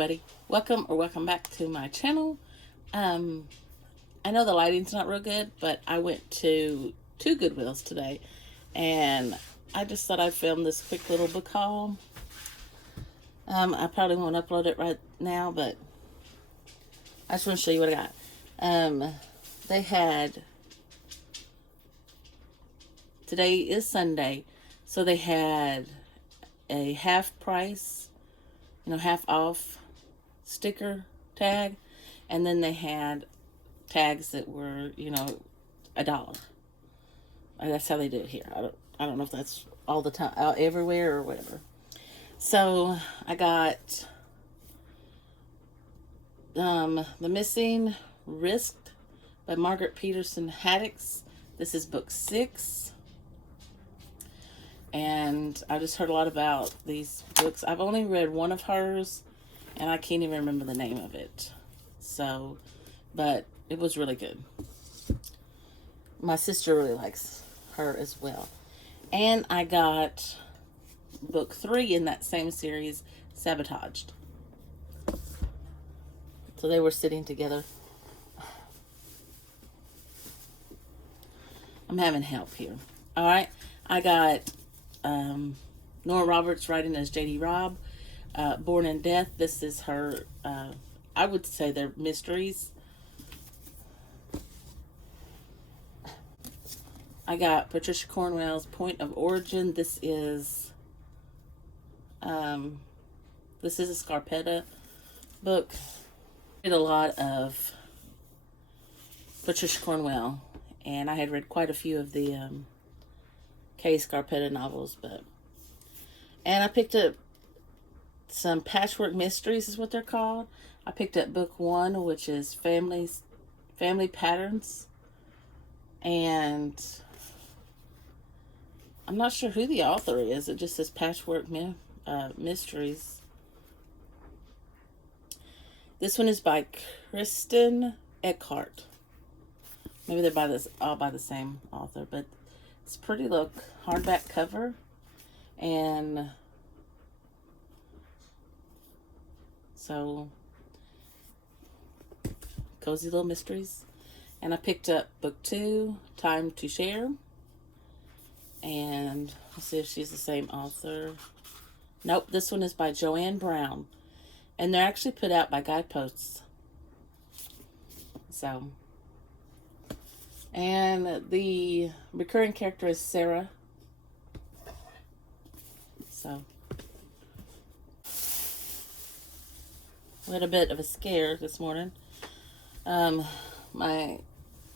everybody. Welcome back to my channel. I know the lighting's not real good, but I went to two Goodwills today, and I just thought I'd film this quick little book haul. I probably won't upload it right now, but I just want to show you what I got. They had, today is Sunday, so they had a half price, half off sticker tag, and then they had tags that were, $1. That's how they do it here. I don't know if that's all the time, everywhere or whatever. So I got The Missing Risked by Margaret Peterson Haddix. This is book 6. And I just heard a lot about these books. I've only read one of hers, and I can't even remember the name of it. So, but it was really good. My sister really likes her as well. And I got book 3 in that same series, Sabotaged. So they were sitting together. I'm having help here. All right. I got Nora Roberts writing as J.D. Robb, Born in Death. This is her, I would say they're mysteries. I got Patricia Cornwell's Point of Origin. This is a Scarpetta book. I did a lot of Patricia Cornwell, and I had read quite a few of the Kay Scarpetta novels, and I picked up some Patchwork Mysteries is what they're called. I picked up book 1, which is Family Patterns, and I'm not sure who the author is. It just says Patchwork Mysteries. This one is by Kristen Eckhart. Maybe they're all by the same author, but it's a pretty look hardback cover, and so cozy little mysteries. And I picked up book 2, Time to Share, and let's see if she's the same author. Nope, this one is by Joanne Brown, and they're actually put out by Guideposts. So, and the recurring character is Sarah. So, we had a bit of a scare this morning.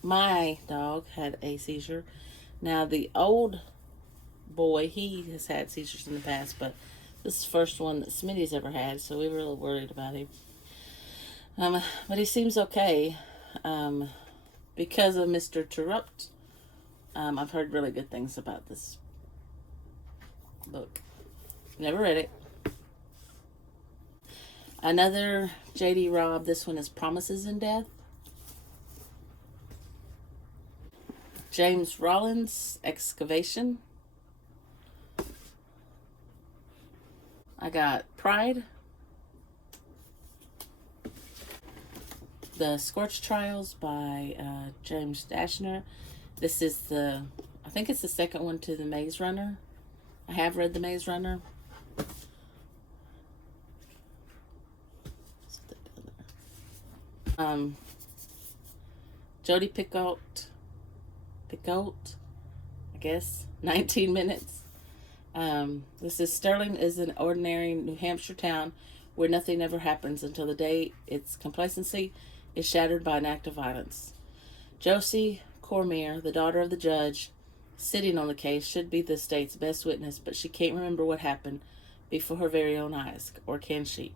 My dog had a seizure. Now, the old boy, he has had seizures in the past, but this is the first one that Smitty's ever had, so we were a little worried about him. But he seems okay. Because of Mr. Terrupt, I've heard really good things about this book. Never read it. Another J.D. Robb. This one is Promises in Death. James Rollins, Excavation. I got Pride. The Scorch Trials by James Dashner. This is I think it's the second one to the Maze Runner. I have read the Maze Runner. Jodi Picoult, I guess, 19 Minutes. This is Sterling is an ordinary New Hampshire town where nothing ever happens until the day its complacency is shattered by an act of violence. Josie Cormier, the daughter of the judge sitting on the case, should be the state's best witness, but she can't remember what happened before her very own eyes, or can she?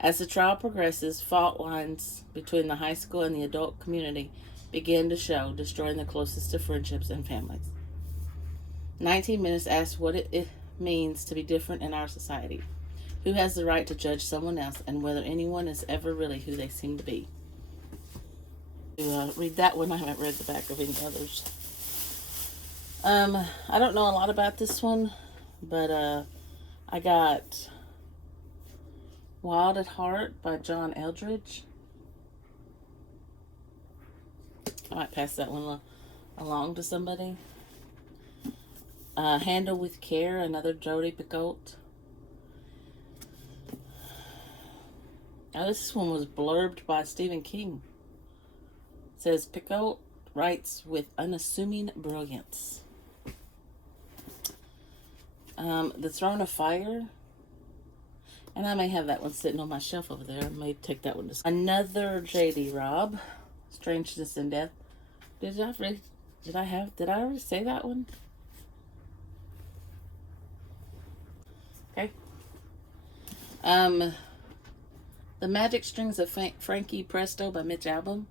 As the trial progresses, fault lines between the high school and the adult community begin to show, destroying the closest of friendships and families. 19 Minutes asks what it means to be different in our society. Who has the right to judge someone else, and whether anyone is ever really who they seem to be. To read that one, I haven't read the back of any others. I don't know a lot about this one, but I got Wild at Heart by John Eldridge. I might pass that one along to somebody. Handle with Care, another Jodi Picoult. Now, this one was blurbed by Stephen King. It says, Picoult writes with unassuming brilliance. The Throne of Fire. And I may have that one sitting on my shelf over there. I may take that one to... Another J.D. Robb, Strangeness and Death. Did I already say that one? Okay. The Magic Strings of Frankie Presto by Mitch Albom.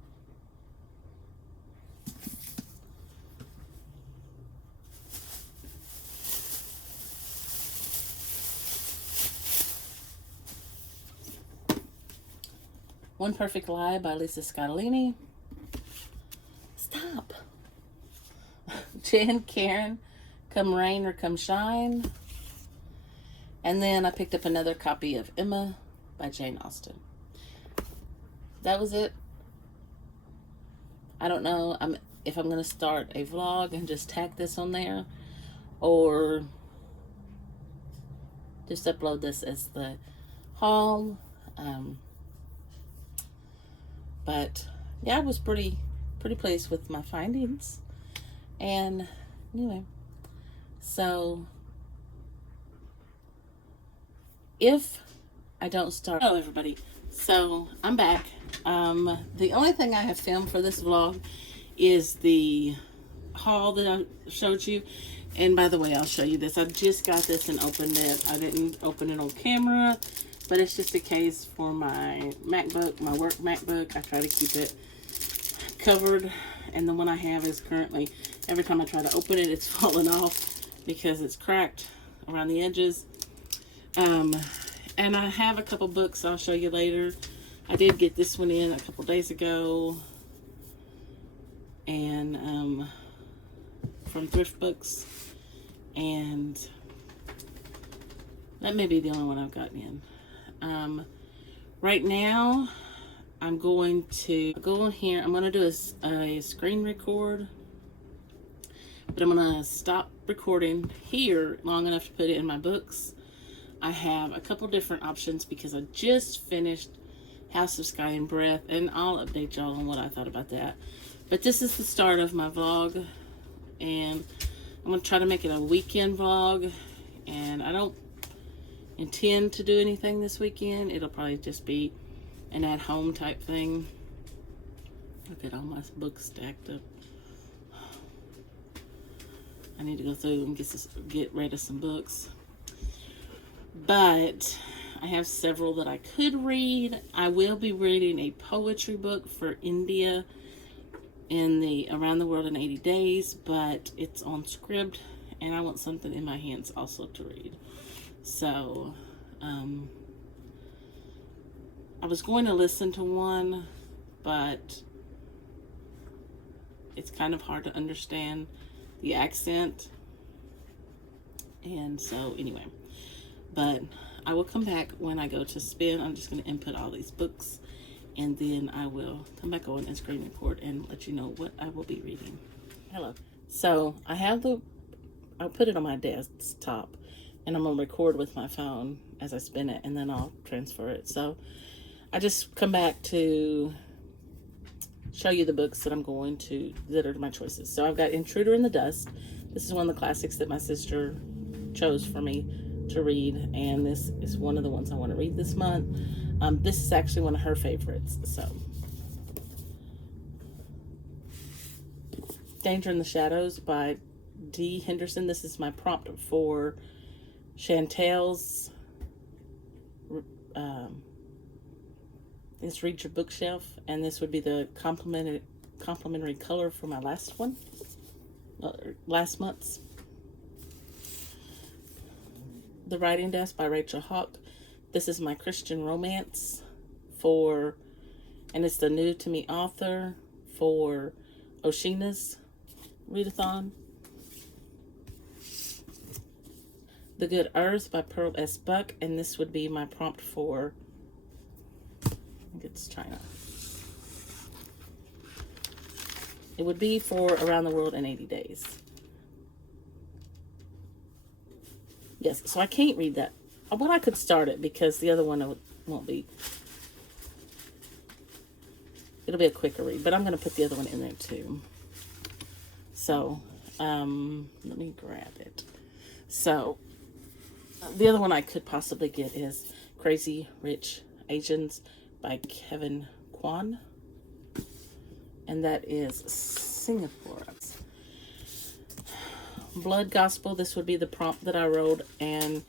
One Perfect Lie by Lisa Scottolini. Stop. Jan Karen, Come Rain or Come Shine. And then I picked up another copy of Emma by Jane Austen. That was it. I don't know if I'm going to start a vlog and just tack this on there, or just upload this as the haul. But yeah, I was pretty pleased with my findings. And anyway, so if I don't start... Hello everybody, so I'm back. The only thing I have filmed for this vlog is the haul that I showed you. And by the way, I'll show you this. I just got this and opened it. I didn't open it on camera, but it's just a case for my MacBook, my work MacBook. I try to keep it covered, and the one I have is currently, every time I try to open it, it's falling off because it's cracked around the edges. And I have a couple books I'll show you later. I did get this one in a couple days ago, and from Thrift Books, and that may be the only one I've gotten in. Right now, I'm going to go in here. I'm going to do a screen record, but I'm going to stop recording here long enough to put it in my books. I have a couple different options because I just finished House of Sky and Breath, and I'll update y'all on what I thought about that. But this is the start of my vlog, and I'm going to try to make it a weekend vlog, and I don't intend to do anything this weekend. It'll probably just be an at-home type thing. Look at all my books stacked up. I need to go through and get rid of some books. But I have several that I could read. I will be reading a poetry book for India in the Around the World in 80 Days, but it's on Scribd, and I want something in my hands also to read. So, I was going to listen to one, but it's kind of hard to understand the accent. And so, anyway. But I will come back when I go to spin. I'm just going to input all these books, and then I will come back on and screen record and let you know what I will be reading. Hello. So I have I'll put it on my desktop, and I'm going to record with my phone as I spin it, and then I'll transfer it. So I just come back to show you the books that that are my choices. So I've got Intruder in the Dust. This is one of the classics that my sister chose for me to read, and this is one of the ones I want to read this month. This is actually one of her favorites. So Danger in the Shadows by D. Henderson. This is my prompt for Chantel's Read Your Bookshelf, and this would be the complimentary color for my last one, last month's. The Writing Desk by Rachel Hawk. This is my Christian romance and it's the new to me author for Oshina's Readathon. The Good Earth by Pearl S. Buck, and this would be my prompt for it's China. It would be for Around the World in 80 Days. Yes, so I can't read that. Well, I could start it because the other one won't be. It'll be a quicker read, but I'm going to put the other one in there too. So, let me grab it. So, the other one I could possibly get is Crazy Rich Asians by Kevin Kwan. And that is Singapore. Blood Gospel, this would be the prompt that I wrote and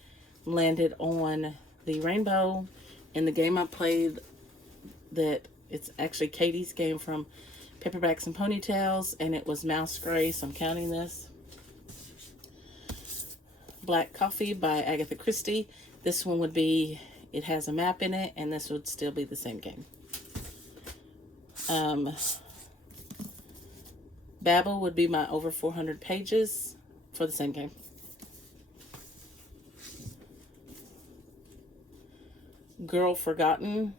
landed on the rainbow in the game I played. That it's actually Katie's game from Paperbacks and Ponytails, and it was Mouse Gray, so I'm counting this. Black Coffee by Agatha Christie. This one would be, it has a map in it, and this would still be the same game. Babel would be my over 400 pages for the same game. Girl Forgotten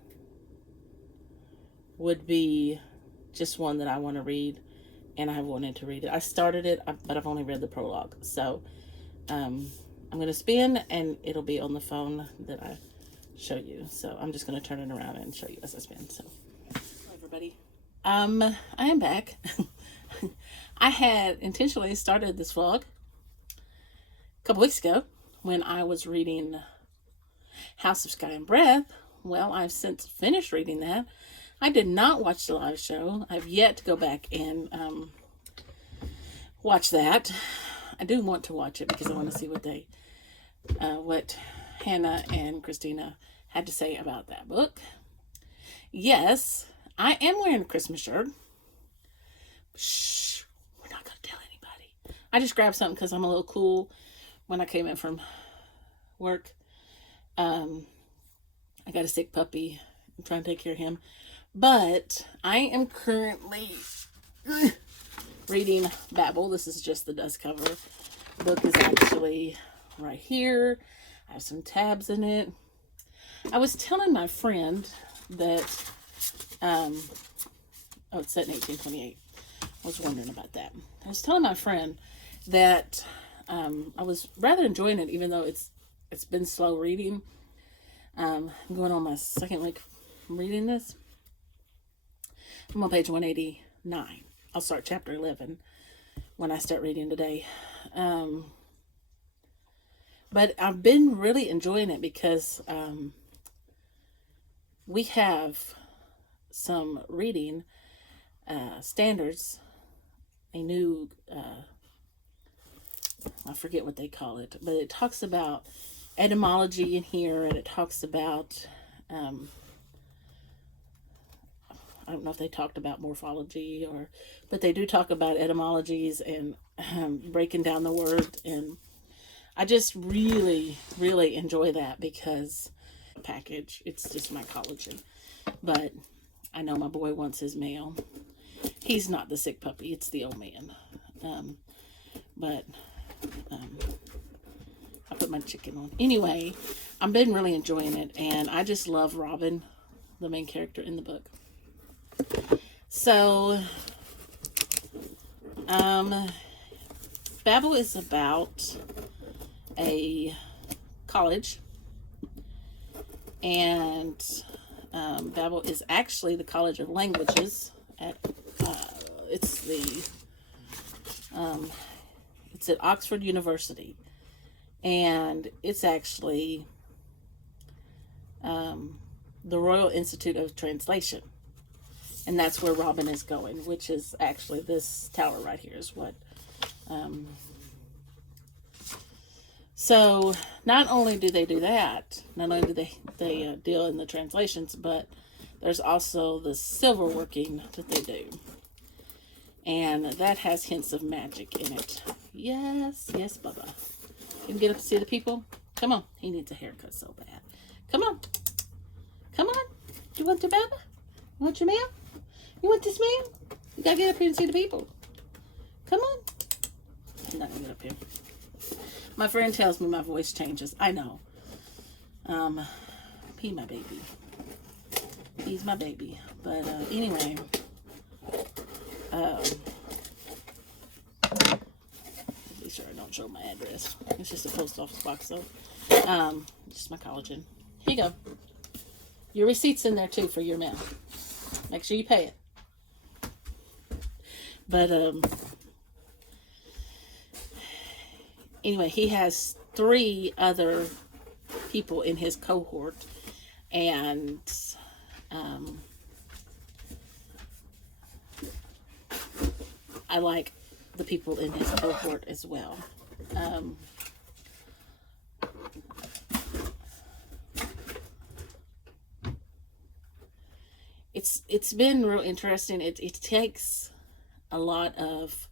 would be just one that I want to read, and I have wanted to read it. I started it, but I've only read the prologue. So I'm going to spin, and it'll be on the phone that I show you. So I'm just going to turn it around and show you as I spin. So, hi everybody. I am back. I had intentionally started this vlog a couple weeks ago when I was reading House of Sky and Breath. Well, I've since finished reading that. I did not watch the live show. I've yet to go back and watch that. I do want to watch it because I want to see what Hannah and Christina had to say about that book. Yes, I am wearing a Christmas shirt. Shh, we're not going to tell anybody. I just grabbed something because I'm a little cool when I came in from work. I got a sick puppy. I'm trying to take care of him. But I am currently reading Babel. This is just the dust cover. The book is actually right here. I have some tabs in it. I was telling my friend that, it's set in 1828. I was wondering about that. I was telling my friend that I was rather enjoying it, even though it's been slow reading. I'm going on my second week reading this. I'm on page 189. I'll start chapter 11 when I start reading today. But I've been really enjoying it because we have some reading standards, a new, I forget what they call it, but it talks about etymology in here, and it talks about, I don't know if they talked about morphology, but they do talk about etymologies and breaking down the word, and I just really, really enjoy that because package, it's just mycology. But I know my boy wants his mail. He's not the sick puppy, it's the old man. I put my chicken on. Anyway, I've been really enjoying it, and I just love Robin, the main character in the book. So, Babel is about a college, and Babel is actually the College of Languages. It's at Oxford University, and it's actually the Royal Institute of Translation, and that's where Robin is going, which is actually this tower right here is what. So not only do they do that, not only do they deal in the translations, but there's also the silver working that they do, and that has hints of magic in it. Yes, Bubba. You can get up to see the people. Come on, he needs a haircut so bad. Come on. You want your Bubba? You want your meal? You want this meal? You gotta get up here and see the people. Come on. I'm not gonna get up here. My friend tells me my voice changes. I know. Pee, my baby. Pee. he's my baby. But anyway, be sure I don't show my address. It's just a post office box, so just my collagen. Here you go. Your receipt's in there too for your mail. Make sure you pay it. But anyway, he has 3 other people in his cohort, and I like the people in his cohort as well. It's been real interesting. It takes a lot of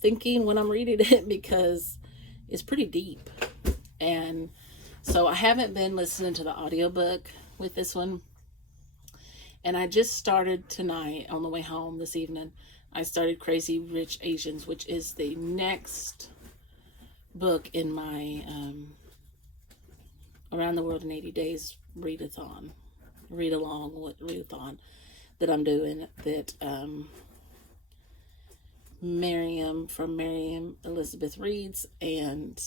thinking when I'm reading it, because it's pretty deep. And so I haven't been listening to the audiobook with this one. And I just started tonight on the way home this evening. I started Crazy Rich Asians, which is the next book in my Around the World in 80 Days readathon, readathon that I'm doing, that Miriam from Miriam Elizabeth reads, and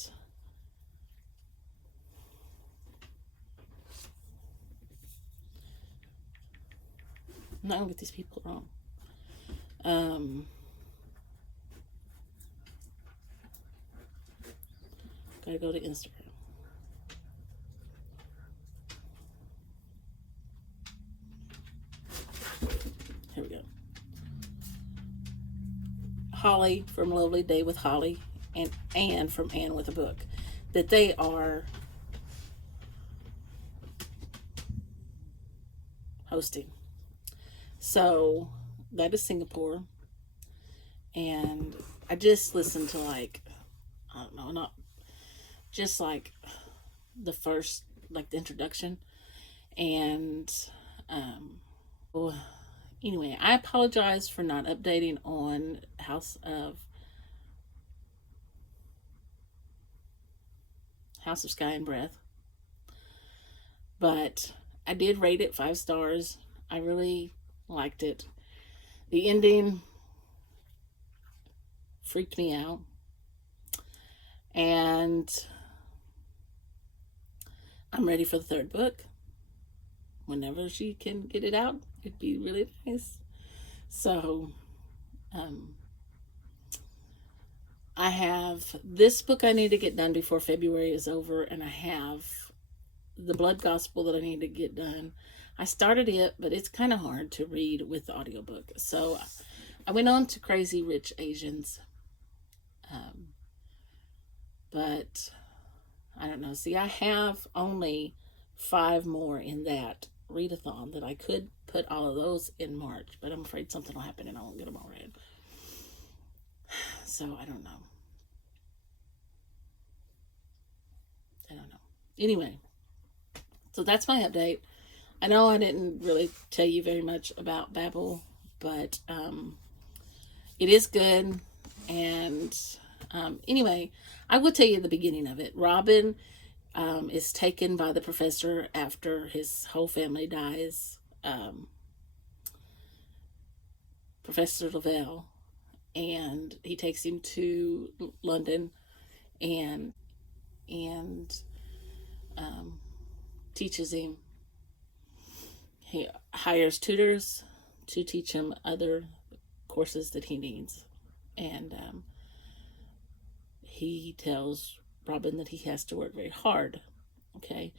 I'm not gonna get these people wrong. Gotta go to Instagram. Here we go. Holly from Lovely Day with Holly, and Anne from Anne with a Book, that they are hosting. So that is Singapore. And I just listened to, like, I don't know, not just like the first, like the introduction. And anyway, I apologize for not updating on House of Sky and Breath, but I did rate it 5 stars. I really liked it. The ending freaked me out, and I'm ready for the 3rd book. Whenever she can get it out, it'd be really nice. So I have this book I need to get done before February is over, and I have the Blood Gospel that I need to get done. I started it, but it's kind of hard to read with the audiobook. So I went on to Crazy Rich Asians. But I don't know. See, I have only 5 more in that readathon that I could put all of those in March, but I'm afraid something will happen and I won't get them all read. So I don't know. Anyway, so that's my update. I know I didn't really tell you very much about Babel, but it is good. And anyway, I will tell you the beginning of it. Robin is taken by the professor after his whole family dies. Professor Lavelle, and he takes him to London and teaches him. He hires tutors to teach him other courses that he needs, and he tells Robin that he has to work very hard. Okay,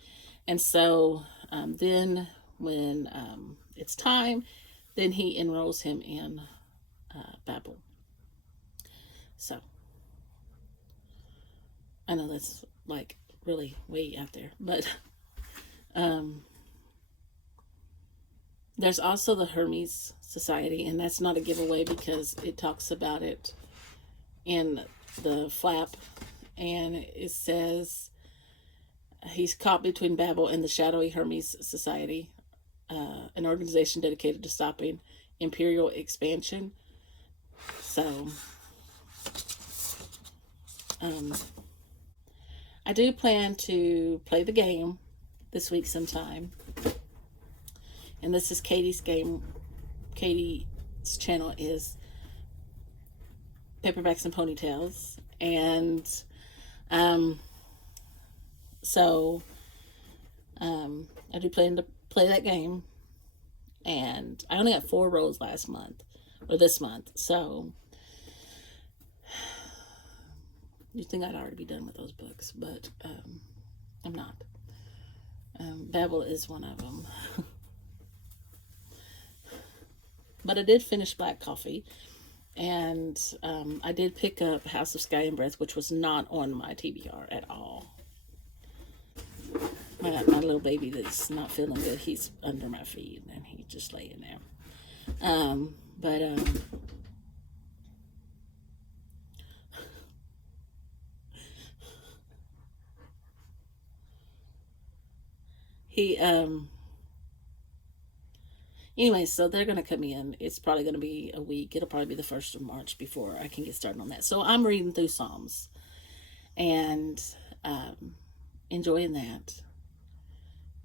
and so then when it's time, then he enrolls him in Babel. So I know that's like really way out there, but there's also the Hermes Society, and that's not a giveaway because it talks about it in the flap, and it says he's caught between Babel and the shadowy Hermes Society, an organization dedicated to stopping imperial expansion. So I do plan to play the game this week sometime. And this is Katie's game. Katie's channel is Paperbacks and Ponytails. And so I do plan to play that game. And I only got 4 rolls last month, or this month. So you'd think I'd already be done with those books, but I'm not. Babel is one of them. But I did finish Black Coffee, and I did pick up House of Sky and Breath, which was not on my TBR at all. My little baby that's not feeling good, he's under my feet, and he's just laying there. He anyway, so they're going to come in. It's probably going to be a week. It'll probably be the 1st of March before I can get started on that. So I'm reading through Psalms and enjoying that.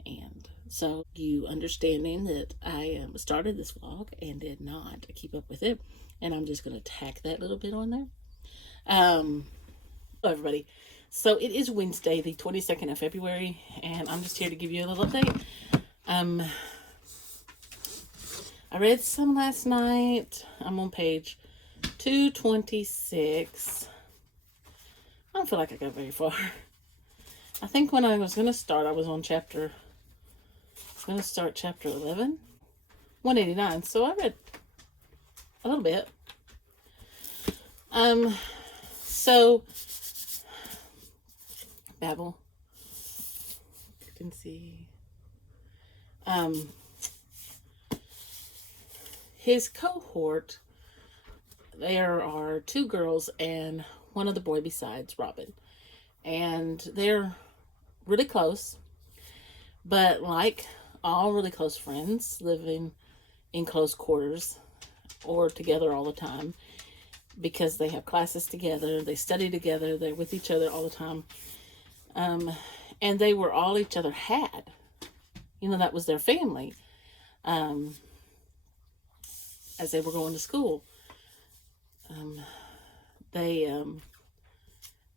And so you understanding that I started this vlog and did not keep up with it. And I'm just going to tack that little bit on there. Hello, everybody. So it is Wednesday, the 22nd of February. And I'm just here to give you a little update. I read some last night. I'm on page 226. I don't feel like I got very far. I think when I was going to start, I was on chapter 11, 189. So I read a little bit. So Babel, you can see, his cohort, there are 2 girls and one other boy besides Robin. And they're really close. But like all really close friends, living in close quarters or together all the time, because they have classes together, they study together, they're with each other all the time. And they were all each other had. That was their family. As they were going to school. They're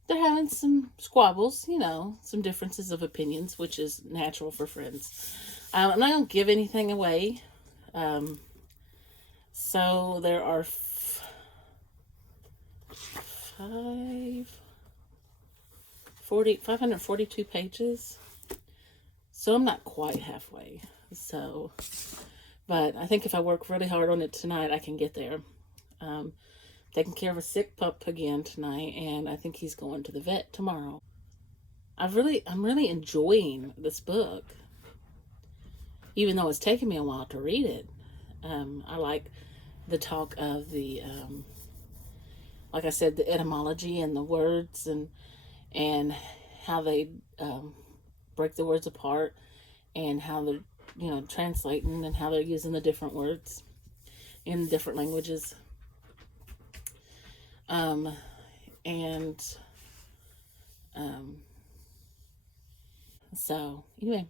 having some squabbles, some differences of opinions, which is natural for friends. I'm not going to give anything away. So there are 542 pages. So I'm not quite halfway. So, but I think if I work really hard on it tonight, I can get there. Taking care of a sick pup again tonight, and I think he's going to the vet tomorrow. I'm really enjoying this book, even though it's taken me a while to read it. I like the talk of the, like I said, the etymology and the words, and how they break the words apart, and how they're translating, and how they're using the different words in different languages. So anyway,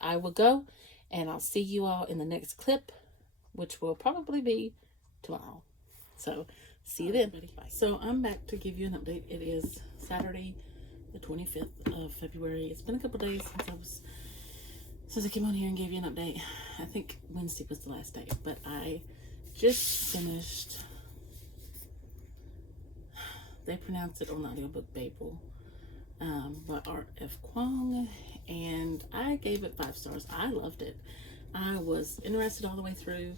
I will go, and I'll see you all in the next clip, which will probably be tomorrow. So see you then. Bye. So I'm back to give you an update. It is Saturday, the 25th of February. It's been a couple days since I came on here and gave you an update. I think Wednesday was the last day, but I just finished. They pronounce it on the audiobook Babel, by R.F. Kuang, and I gave it 5 stars. I loved it. I was interested all the way through.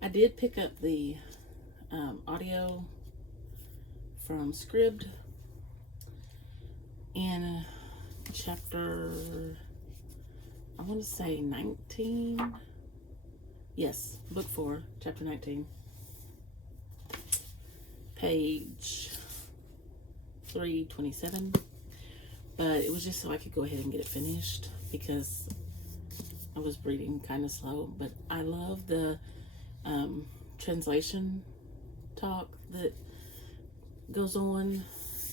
I did pick up the audio from Scribd in chapter, I want to say 19. Yes, book 4, chapter 19, page 327. But it was just so I could go ahead and get it finished, because I was reading kind of slow. But I love the translation talk that goes on,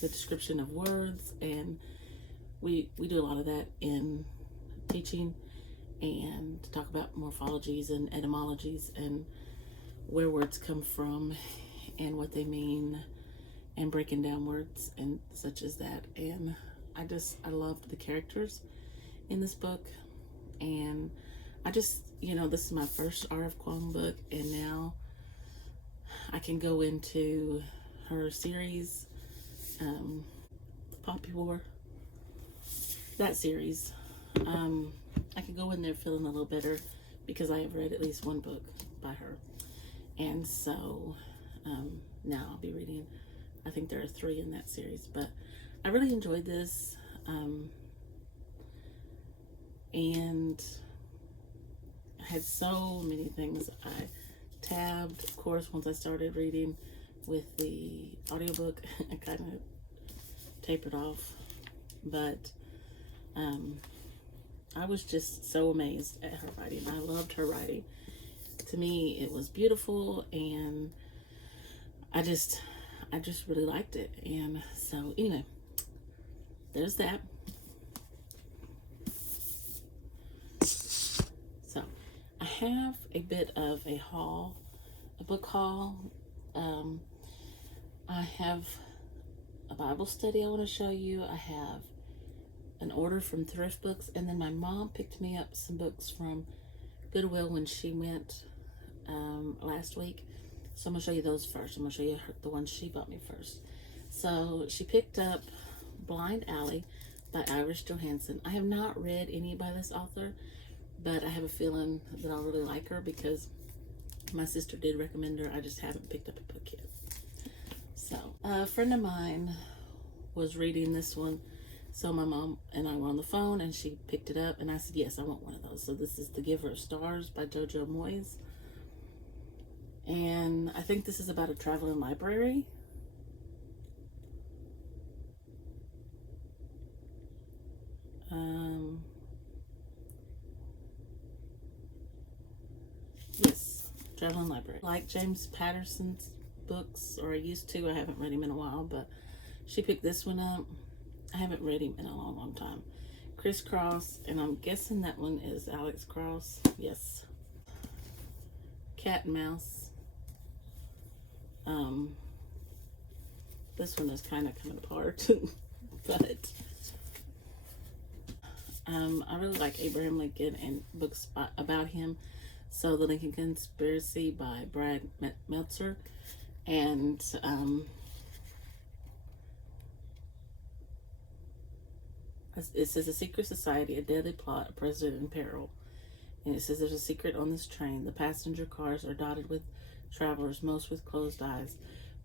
the description of words, and we do a lot of that in teaching and talk about morphologies and etymologies and where words come from and what they mean and breaking down words and such as that. And I loved the characters in this book. And I just, this is my first R.F. Kuang book, and now I can go into her series, Poppy War, that series. I can go in there feeling a little better because I have read at least one book by her. And so now I'll be reading, I think there are 3 in that series, but I really enjoyed this. And I had so many things I tabbed. Of course, once I started reading with the audiobook, I kind of tapered off. But I was just so amazed at her writing. I loved her writing. To me, it was beautiful, and I just really liked it. And so anyway, there's that. So I have a bit of a haul, a book haul. I have a Bible study I want to show you. I have an order from Thrift Books, and then my mom picked me up some books from Goodwill when she went last week. So I'm going to show you those first. I'm going to show you the ones she bought me first. So she picked up Blind Alley by Iris Johansen. I have not read any by this author, but I have a feeling that I'll really like her because my sister did recommend her. I just haven't picked up a book yet. So a friend of mine was reading this one. So my mom and I were on the phone, and she picked it up, and I said, yes, I want one of those. So this is The Giver of Stars by Jojo Moyes. And I think this is about a traveling library. Yes, traveling library. Like James Patterson's books, or I used to. I haven't read him in a while, but she picked this one up. I haven't read him in a long, long time. Crisscross, and I'm guessing that one is Alex Cross. Yes. Cat and Mouse. This one is kind of coming apart, but I really like Abraham Lincoln and books about him. So The Lincoln Conspiracy by Brad Meltzer, and it says a secret society, a deadly plot, a president in peril. And it says there's a secret on this train. The passenger cars are dotted with travelers, most with closed eyes.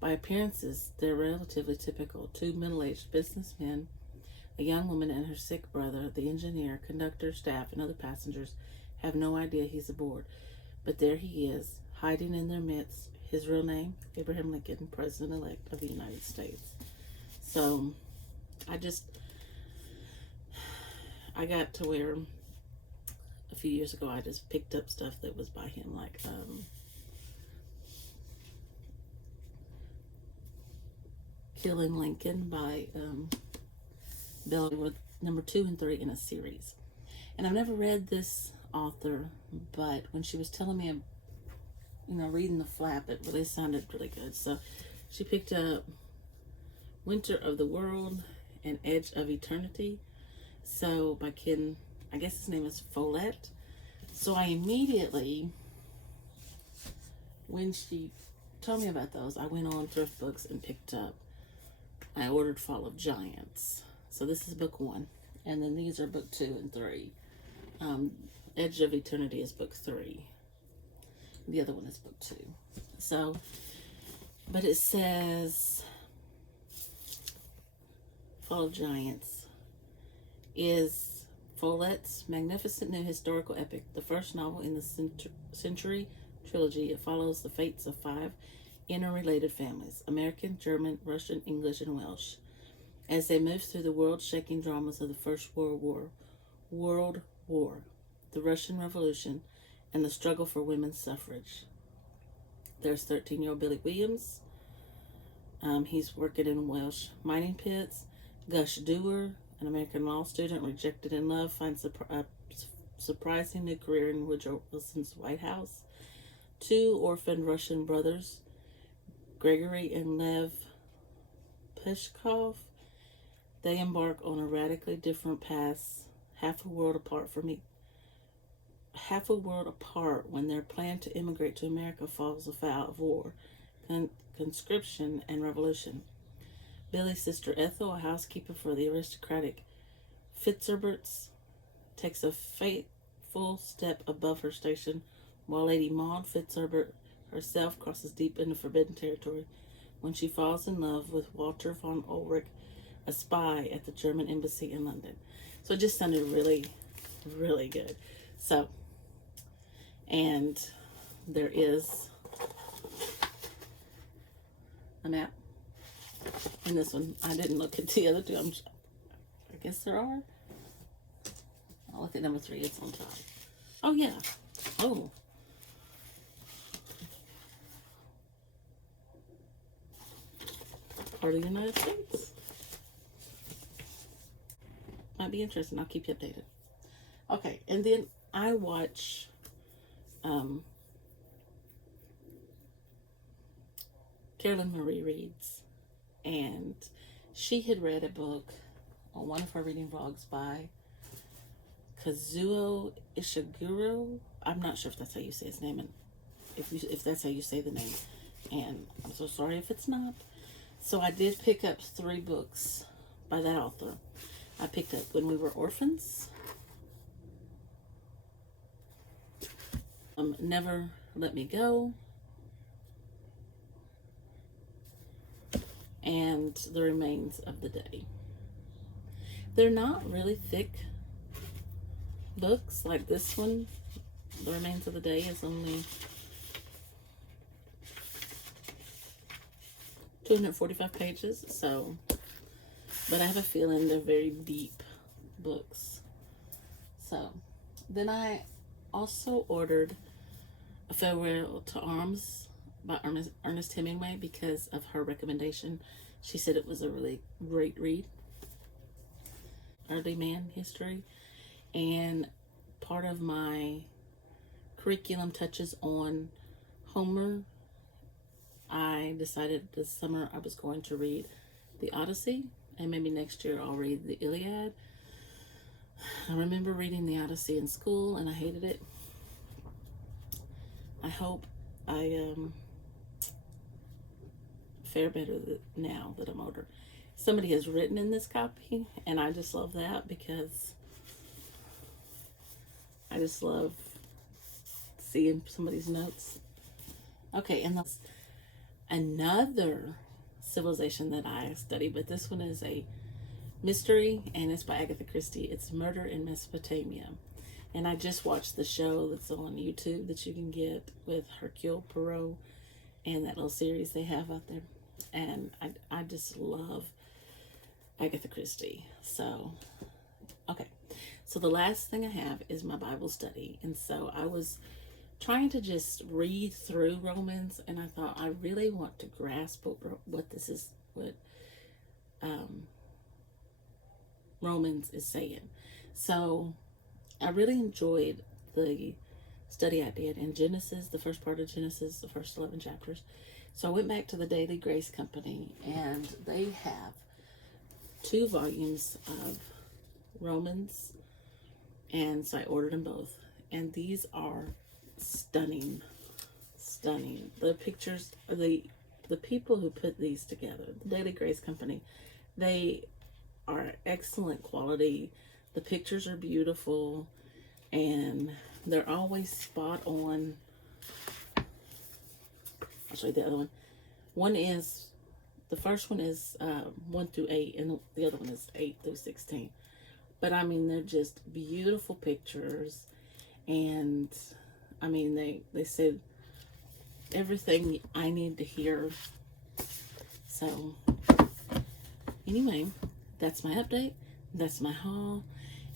By appearances, they're relatively typical. 2 middle-aged businessmen, a young woman and her sick brother, the engineer, conductor, staff, and other passengers have no idea he's aboard. But there he is, hiding in their midst. His real name, Abraham Lincoln, President-elect of the United States. So, I got to where a few years ago I just picked up stuff that was by him, like Killing Lincoln by Bella, with number 2 and 3 in a series. And I've never read this author, but when she was telling me, reading the flap, it really sounded really good. So she picked up Winter of the World and Edge of Eternity. So by Ken, I guess his name is Follett. So I immediately, when she told me about those, I went on Thrift Books and picked up, I ordered Fall of Giants. So this is book 1. And then these are book 2 and 3. Edge of Eternity is book 3. The other one is book 2. So, but it says Fall of Giants is Follett's magnificent new historical epic, the first novel in the Century trilogy. It follows the fates of 5 interrelated families, American, German, Russian, English, and Welsh, as they move through the world-shaking dramas of the First World War, the Russian Revolution, and the struggle for women's suffrage. There's 13-year-old Billy Williams. He's working in Welsh mining pits. Gush Dewar, an American law student rejected in love, finds surprising new career in Woodrow Wilson's White House. Two orphaned Russian brothers, Gregory and Lev Peshkov, they embark on a radically different path, half a world apart when their plan to immigrate to America falls afoul of war, conscription, and revolution. Billy's sister Ethel, a housekeeper for the aristocratic Fitzherberts, takes a fateful step above her station, while Lady Maud Fitzherbert herself crosses deep into forbidden territory when she falls in love with Walter von Ulrich, a spy at the German embassy in London. So it just sounded really, really good. So, and there is a map in this one. I didn't look at the other two. I guess there are. I'll look at number 3. It's on top. Oh, yeah. Oh. Part of the United States. Might be interesting. I'll keep you updated. Okay, and then I watch Carolyn Marie Reads, and she had read a book on one of her reading vlogs by Kazuo Ishiguro. I'm not sure if that's how you say his name, and if that's how you say the name, and I'm so sorry if it's not. So I did pick up 3 books by that author. I picked up When We Were Orphans, Never Let Me Go, and The Remains of the Day. They're not really thick books like this one. The Remains of the Day is only 245 pages, so, but I have a feeling they're very deep books. So, then I also ordered A Farewell to Arms by Ernest Hemingway because of her recommendation. She said it was a really great read. Early man history, and part of my curriculum touches on Homer. I decided this summer I was going to read the Odyssey, and maybe next year I'll read the Iliad. I remember reading the Odyssey in school and I hated it. I hope I fare better now that I'm older. Somebody has written in this copy, and I just love that because I just love seeing somebody's notes. Okay, and that's another civilization that I study, but this one is a mystery, and it's by Agatha Christie. It's Murder in Mesopotamia. And I just watched the show that's on YouTube that you can get with Hercule Poirot and that little series they have out there. And I just love Agatha Christie. So, okay. So the last thing I have is my Bible study. And so I was trying to just read through Romans, and I thought I really want to grasp what this is, what Romans is saying. So I really enjoyed the study I did in Genesis, the first part of Genesis, the first 11 chapters. So I went back to the Daily Grace Company, and they have 2 volumes of Romans, and so I ordered them both. And these are stunning. The pictures, the people who put these together, the Daily Grace Company, they are excellent quality. The pictures are beautiful, and they're always spot on. I'll show you the other one. The first one is 1 through 8, and the other one is 8 through 16. But I mean, they're just beautiful pictures, and I mean, they said everything I need to hear. So anyway, that's my update. That's my haul.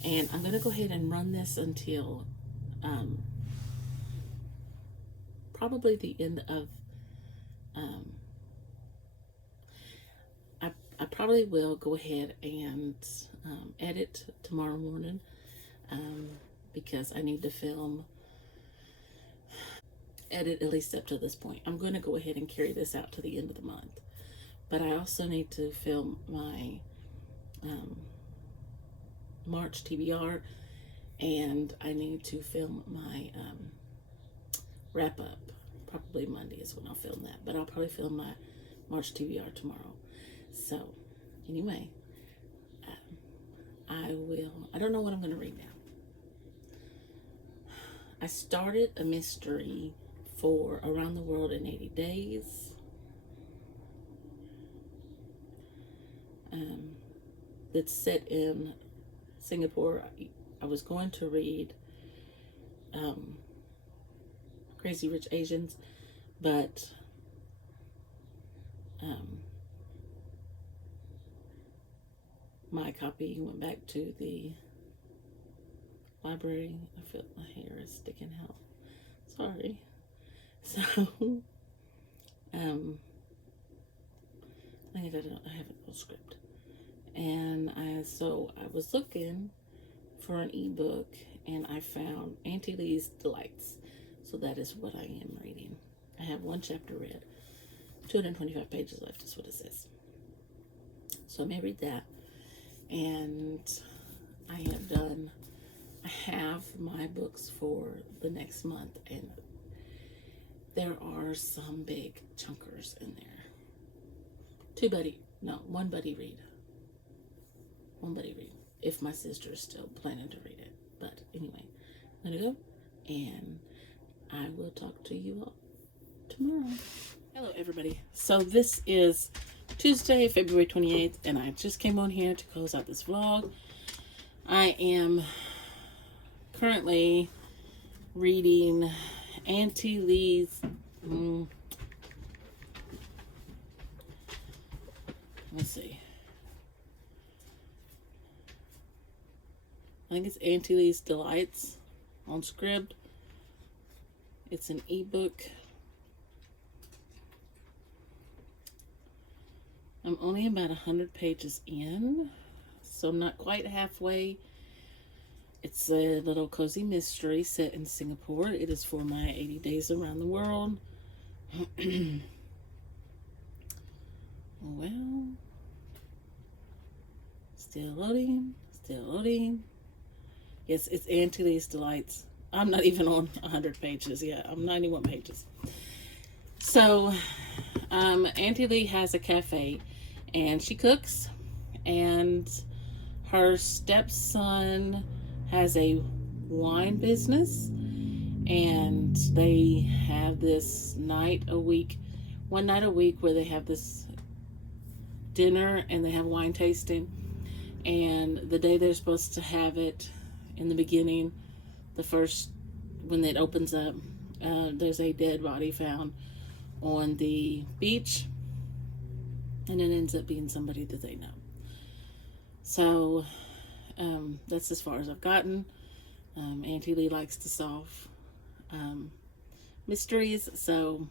And I'm going to go ahead and run this until probably the end of, I probably will go ahead and edit tomorrow morning. because I need to film, edit at least up to this point. I'm going to go ahead and carry this out to the end of the month. But I also need to film my March TBR, and I need to film my wrap up. Probably Monday is when I'll film that, but I'll probably film my March TBR tomorrow. So anyway, I don't know what I'm going to read now. I started a mystery for Around the World in 80 Days. That's set in Singapore. I was going to read Crazy Rich Asians, but my copy went back to the library. I feel my hair is sticking out. Sorry. So, I think I have a little script. And so I was looking for an ebook, and I found Auntie Lee's Delights. So that is what I am reading. I have one chapter read. 225 pages left is what it says. So I may read that. And I have my books for the next month, and there are some big chunkers in there. One buddy read. If my sister is still planning to read it. But anyway, I'm gonna go, and I will talk to you all tomorrow. Hello, everybody. So this is Tuesday, February 28th, and I just came on here to close out this vlog. I am currently reading Auntie Lee's let's see. I think it's Auntie Lee's Delights on Scribd. It's an ebook. I'm only about 100 pages in, so I'm not quite halfway. It's a little cozy mystery set in Singapore. It is for my 80 days around the world. Well, still loading. Yes, it's Auntie Lee's Delights. I'm not even on 100 pages yet. I'm 91 pages. So, Auntie Lee has a cafe, and she cooks, and her stepson has a wine business, and they have this one night a week where they have this dinner and they have wine tasting. And the day they're supposed to have it, in the beginning, when it opens up, there's a dead body found on the beach, and it ends up being somebody that they know. So that's as far as I've gotten. Auntie Lee likes to solve mysteries, so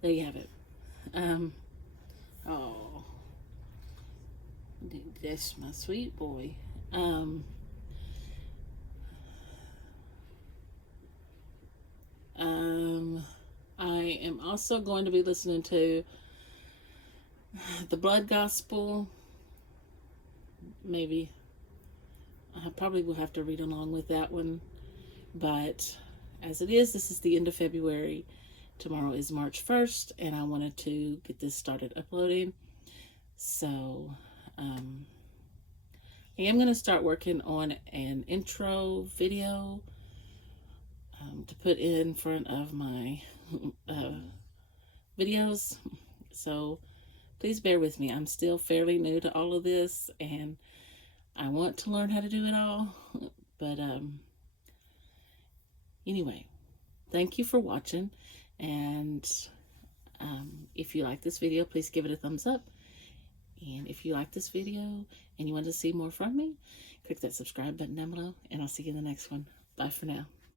there you have it. Oh, that's my sweet boy. I am also going to be listening to the Blood Gospel. Maybe I probably will have to read along with that one, but as it is, this is the end of February. Tomorrow is March 1st, and I wanted to get this started uploading. So I am going to start working on an intro video to put in front of my videos. So please bear with me. I'm still fairly new to all of this, and I want to learn how to do it all. But anyway, thank you for watching. And if you like this video, please give it a thumbs up. And if you like this video and you want to see more from me, click that subscribe button down below, and I'll see you in the next one. Bye for now.